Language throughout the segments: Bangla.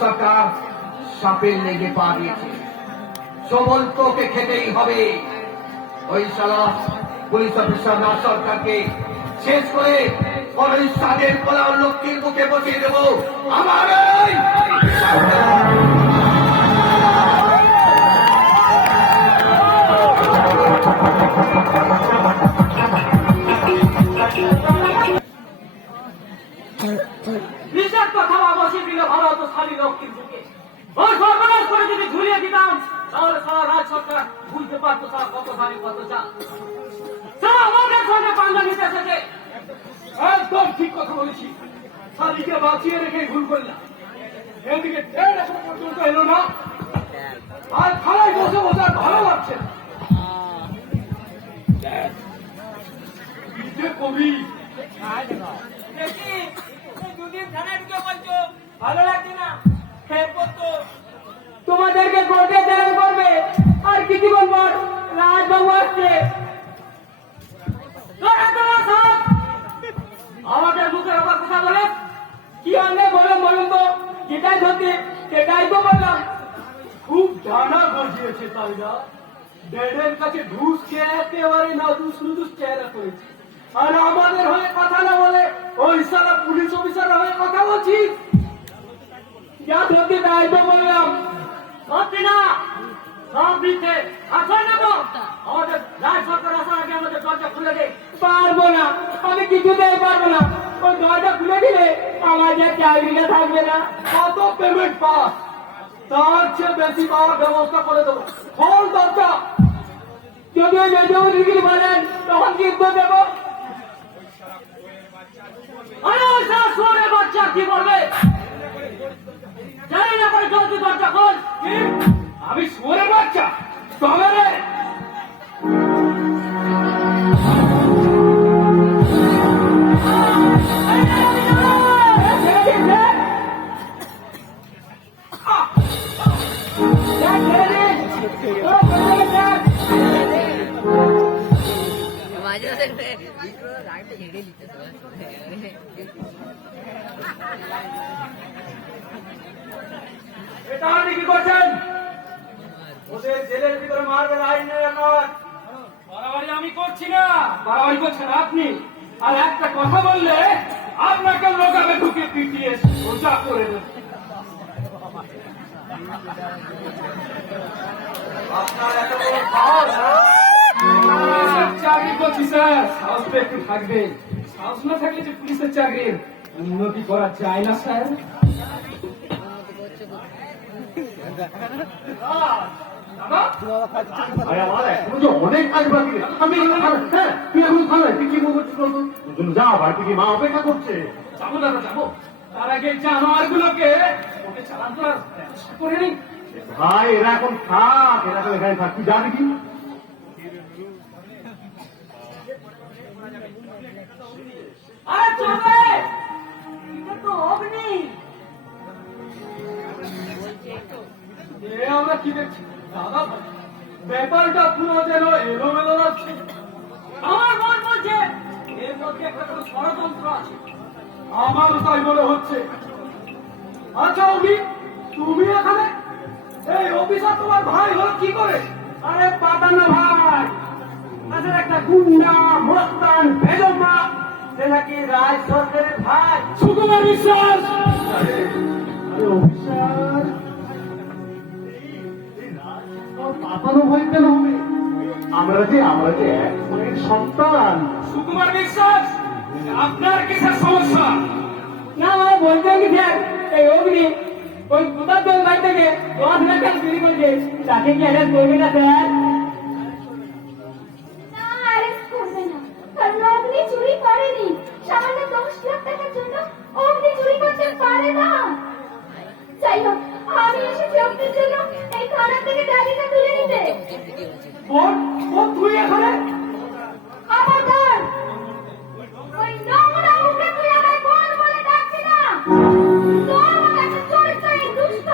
সমস্যাটা সাপের লেগে পা দিয়েছে। সবল তোকে খেতেই হবে। ওই সালা পুলিশ অফিসার না, সরকারকে শেষ করে ওই সাদের কলার লক্ষ্মীর বুকে বসিয়ে দেব। আমার আমাদের সঙ্গে পাঞ্জা নিতে এসেছে। একদম ঠিক কথা বলেছি। স্বামীকে বাঁচিয়ে রেখে ভুল করলাম। এদিকে ট্রেন এখনও পর্যন্ত এলো না। আর খালায় বসে বসে আর ভালো লাগছে না। কি যে কবি। দুদিন থানায় ঢুকে বলছো ভালো লাগছে না তোমাদেরকে কোর্টে গজিয়েছে তাই না ড্যাডের কাছে ঘুষ খেয়ে একেবারে না দুস নুদুস চেহারা করেছে। আর আমাদের হয়ে কথা না বলে ওই সালা পুলিশ অফিসার হয়ে কথা বলছিস? যা ধরতে তাই তো বললাম ধরতে না? সব দিচ্ছে আসলে নেব আমাদের রায় সরকার আসার আগে আমাদের দরজা খুলে দে। পারব না। আমি কিছুতেই পারব না। ওই দরজা খুলে দিলে আমার চাকরিটা থাকবে না। কত পেমেন্ট পাস? তার চেয়ে বেশি পাওয়ার ব্যবস্থা করে দেবো। খোল দরজা। যদি মেজর লিগির বলেন তখন কিন্তু দেবো। কি বলবে? জানি না করে জলদি দরজা খোল। আমি শুয়ারের বাচ্চা, তবে রে। করছেন আপনি। আর একটা কথা বললে, আপনাকে লোকাবে ঢুকে পিটিয়ে, সোজা করে হ্যাঁ? চাকরি থাকলে পুলিশের চাকরির উন্নতি করা যায় না, স্যার। আরে যে অনেক কাজ বাকি আমি হ্যাঁ, তুই এখন খাবে তুই কি করছিস বলতো? তুমি যাও বাড়িতে মা অপেক্ষা করছে। যাব দাদা যাব। তার আগে জানোয়ার গুলোকে ওকে চালান তো করে নিই। ভাই এরা এখন থাক এরা এখন এখানে থাক। তুই যাবি কি? আরে চলবে এটা তো অগ্নি। আমরা কি দেখছি? ব্যাপারটা পুরো যেন এলোমেলো লাগছে। আমার মন বলছে, এর মধ্যে একটা ষড়যন্ত্র আছে। আমারও তাই মনে হচ্ছে। আচ্ছা অভি, তুমি এখানে? এই অফিসার তোমার ভাই হলো কি করে? আরে, পাতানো ভাই। তাদের একটা গুন্ডা, মোস্তান বেগম্মা সে নাকি রাজ সরকারের ভাই। সুকুমার বিশ্বাস। অফিসার। পাতানো ভয় কেন হবে? আমরা যে আমরা যে এক মায়ের সন্তান। সুকুমার বিশ্বাস আপনার কিসের সমস্যা? না আমার বলতে কি স্যার এই অগ্নি ওই কোথার দল বাড়ি থেকে দশ লাখ টাকা চুরি করছে। তাকে কি অ্যারেস্ট করবে না স্যার? না অ্যারেস্ট করবে না। কারণ অগ্নি চুরি করেনি। সামান্য দশ লাখ টাকার জন্য অগ্নি চুরি করতে পারে না। যাই হোক আমি এসেছি অগ্নির জন্য। এই থানা থেকে বোন ও তুই এখানে খবরদার ওই নোংরা মুখে তুই আমায় বোন বলে ডাকছি না তোর মতো চরিত্রহীন দুষ্ট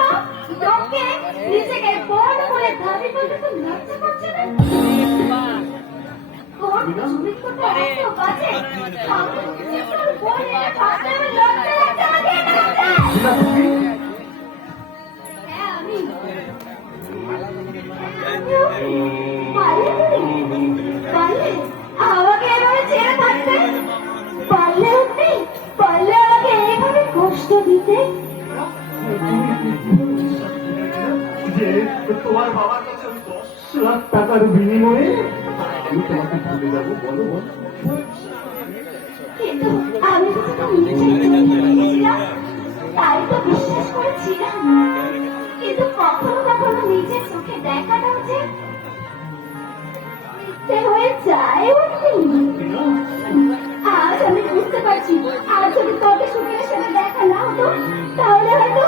লোককে নিজেকে বোন বলে দাবি করতে তো লজ্জা করছে না তোর চুরি করতে এত বাজে আমি তোর বোন এটা যে তোমার বাবার কাছে দশ লাখ টাকার বিনিময়ে আমি তোমাকে ভুলে যাব, বলো আজ আমি বুঝতে পারছি, আজ যদি তোকে সুখের সাথে দেখা না হতো, তাহলে হয়তো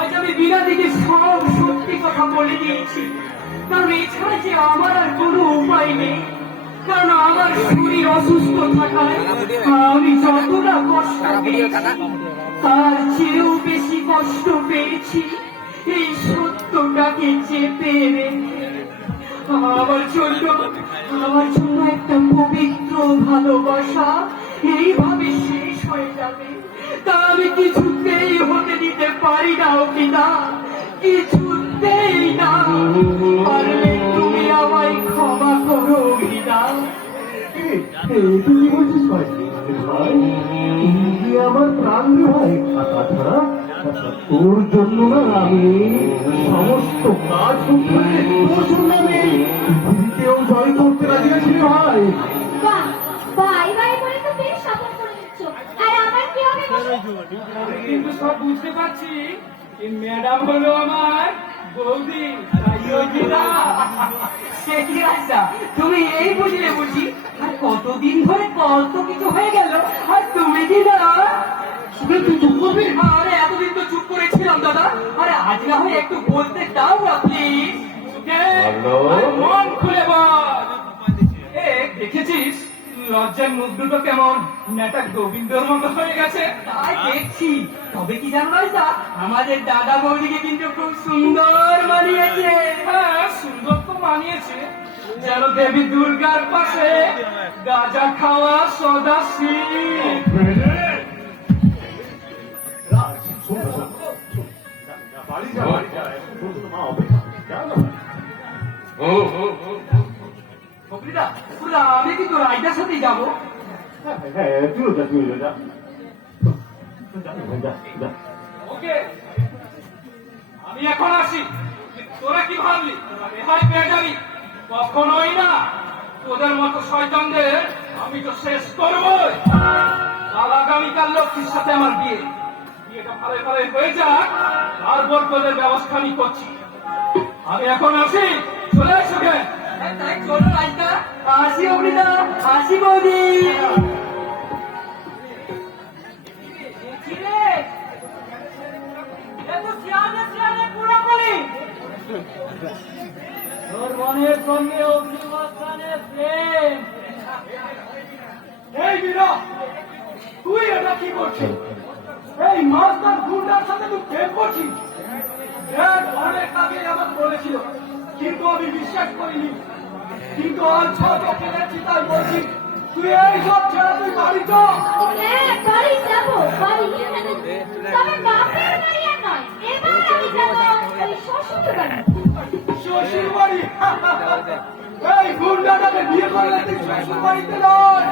আজ আমি বিনা দিকে সব সত্যি কথা বলে দিয়েছি। কারণ এছাড়া যে আমার আর কোনো উপায় নেই। কারণ আমার শরীর অসুস্থ থাকায় আমি যতটা কষ্ট পেয়েছি, তার চেয়েও বেশি কষ্ট পেয়েছি। এই সত্যটাকে চেপে রেখে। আমার জন্য আমার জন্য একটা পবিত্র ভালোবাসা। এইভাবে শেষ হয়ে যাবে। তা আমি কিছুতেই হতে দিতে পারি না কিছুতেই না। পারলে তুমি আমায় ক্ষমা করো কি? বলছিস ভাই? ভাই তুমি আমার প্রাণ ভাই? তাছাড়া তোর জন্য না আমি সমস্ত কাজ তোর জন্য আমি সব বুঝতে পারছি ম্যাডাম হলো আমার বৌদি। সে কি রাস্তা? তুমি এই বুঝলে বুঝি? আর কতদিন ধরে কত কিছু হয়ে গেল আর তুমি কি না তুই চুপ করবি? আরে এতদিন তো চুপ করেছিলাম দাদা। আরে আজ না হয় একটু বলতে দাও না প্লিজ মন খুলে বল। এ দেখেছিস? লজ্জার মুখ দুটো কেমন? নেতা গোবিন্দর মতো হয়ে গেছে। তাই দেখছি। তবে কি জানো রাইতা আমাদের দাদা বৌদিকে কিন্তু খুব সুন্দর মানিয়েছে। হ্যাঁ সুন্দর তো মানিয়েছে। যেন দেবী দুর্গার পাশে গাজা খাওয়া সদা শিব বাড়ি যা বাড়ি যা মা অপেক্ষা করছে। যা আমি কিন্তু রাইদার সাথেই যাব। হ্যাঁ হ্যাঁ তুইও যা তুইও যা যা। ভাই, যা যা। ওকে। আমি এখন আসি। তোরা কি ভাবলি? রেহাই পেয়ে যাবি? কখনোই না। তোদের মতো শয়তানদের আমি তো শেষ করবই। কাল আগামীকাল লক্ষ্মীর সাথে আমার বিয়ে। বিয়েটা ভালো ভালো হয়ে যাক। তারপর তোদের ব্যবস্থা আমি করছি। আমি এখন আসি। চলে এসো। হ্যাঁ, তাই চলো আসি অমৃতা আসি বৌদি। তোর মনের সঙ্গে অগ্নিমাস্তানের প্রেম। এই বীরা তুই এটা কি করছিস? এই মাস্টার গুন্ডার সাথে তুই প্রেম করছিস? অনেক আগে আমাকে বলেছিল কিন্তু আমি বিশ্বাস করিনি। কিন্তু আজ ছোট কিনেছি তাই বলছি তুই এই সব ছেড়ে তুই বাড়ি চ হ্যাঁ বাড়ি যাব বাড়ি তবে বাপের বাড়ি আর নয় এবার আমি যাব ওই শ্বশুর বাড়ি শ্বশুর বাড়ি? এই গুন্ডাটাকে বিয়ে করলে তুই শ্বশুর বাড়িতে নয়।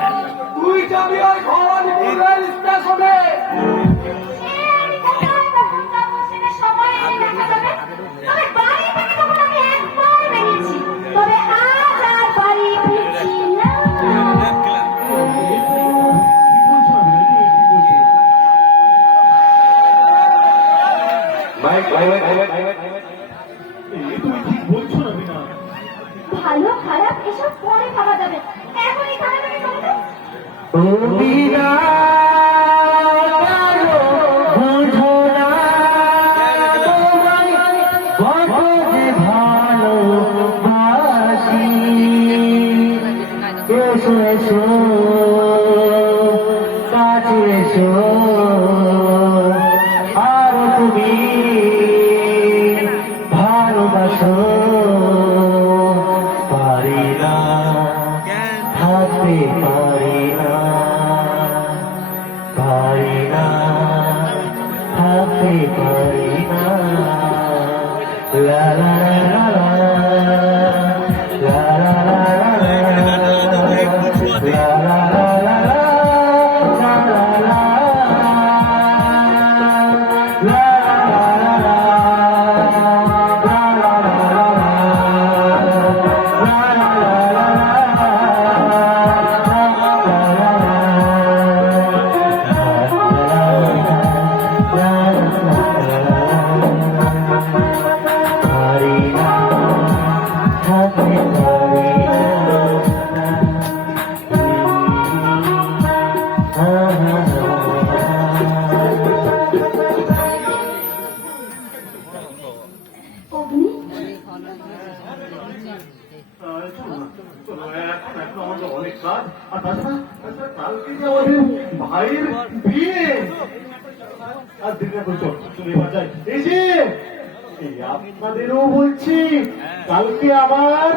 তুই যাবি ওই ভবানীপুর রেল স্টেশনে। আলাপ এসব পরে ভাবা যাবে। এখন এই থানাটাকে কমতো এসো এসো কাছে এসো। Guerrero. কাজ আর তাছাড়া কালকে যে আমাদের ভাইয়ের বিয়ে। আর দিনটা করে চল এই যে আপনাদেরও বলছি, কালকে আমার